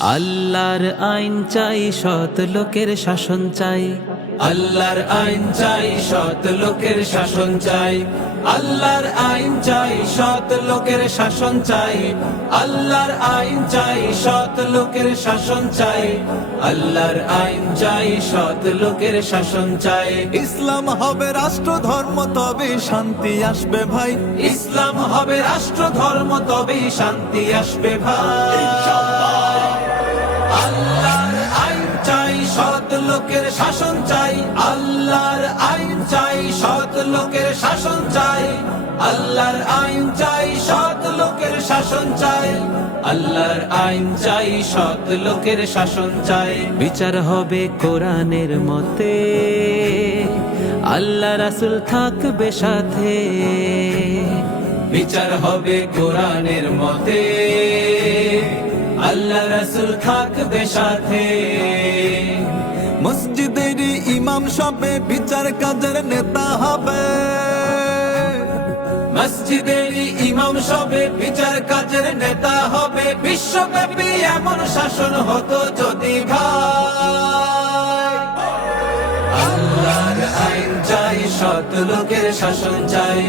আল্লাহর আইন চাই, সৎ লোকের শাসন চাই। আল্লাহর আইন চাই, সৎ লোকের শাসন চাই। আল্লাহর আইন চাই, সৎ লোকের শাসন চাই। আল্লাহর আইন চাই, সৎ লোকের শাসন চাই। আল্লাহর আইন চাই, সৎ লোকের শাসন চাই। ইসলাম হবে রাষ্ট্র ধর্ম, তবে শান্তি আসবে ভাই। ইসলাম হবে রাষ্ট্র ধর্ম, তবেই শান্তি আসবে ভাই। আল্লাহর আইন চাই, সৎ লোকের শাসন চাই। আল্লাহর আইন চাই, সৎ লোকের শাসন চাই। আল্লাহর আইন চাই, সৎ লোকের শাসন চাই। আল্লাহর আইন চাই, সৎ লোকের শাসন চাই। বিচার হবে কোরআনের মতে, আল্লাহ রাসূল থাকবে সাথে। বিচার হবে কোরআনের মতে, আল্লাহ রাসূল থাকবে সাথে। মসজিদের ইমাম সবে বিচার কাজের নেতা হবে। মসজিদের ইমাম সবে বিচার কাজের নেতা হবে। বিশ্বব্যাপী এমন শাসন হতো যদি ভাই। আল্লাহর আইন চাই, সৎ লোকের শাসন চাই।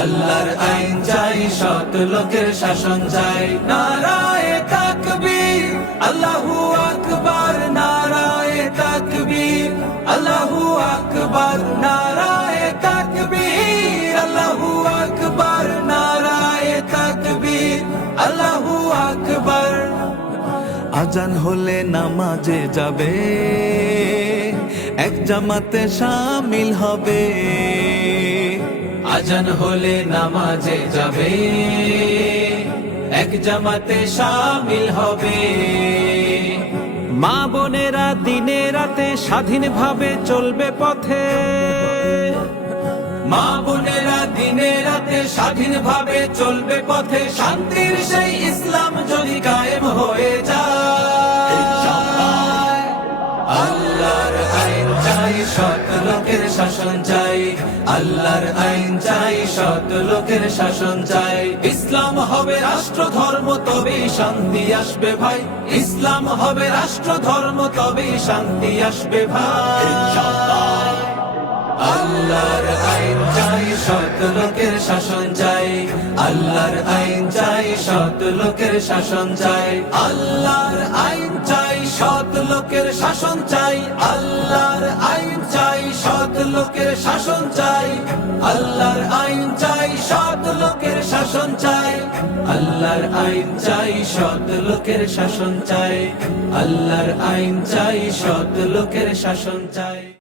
আল্লাহর আইন চাই, সৎ লোকের শাসন চাই। নারায়ে তাকবীর, আল্লাহু আকবার। নারায়ে তাকবীর, আল্লাহু আকবার। নারায়ে তাকবীর, আল্লাহু আকবার। নারায়ে তাকবীর, আল্লাহু আকবার। আজান হলে নামাজে যাবে, এক জামাতে শামিল হবে। আজান হলে নামাজে যাবে, এক জামাতে শামিল হবে। মা বোনেরা দিনে রাতে স্বাধীনভাবে চলবে পথে। মা বোনেরা দিনে রাতে স্বাধীনভাবে চলবে পথে। শান্তির সেই ইসলাম যদি কায়েম হয়ে যায়। আল্লাহর আইন চাই, সৎ লোকের শাসন চাই। আল্লাহর আইন চাই, সৎ লোকের শাসন চাই। ইসলাম হবে রাষ্ট্র ধর্ম, তবেই শান্তি আসবে ভাই। ইসলাম হবে রাষ্ট্র ধর্ম, তবেই শান্তি আসবে ভাই। আল্লাহর আইন চাই, সৎ লোকের শাসন চাই। আল্লাহর আইন চাই, সৎ লোকের শাসন চাই। আল্লাহর আইন চাই, সৎ লোকের শাসন চাই। আল্লাহর আইন চাই, সৎ লোকের শাসন চাই। আল্লাহর আইন চাই, সৎ লোকের শাসন চাই। আল্লাহর আইন চাই, সৎ লোকের শাসন চাই। আল্লাহর আইন চাই, সৎ লোকের শাসন চাই।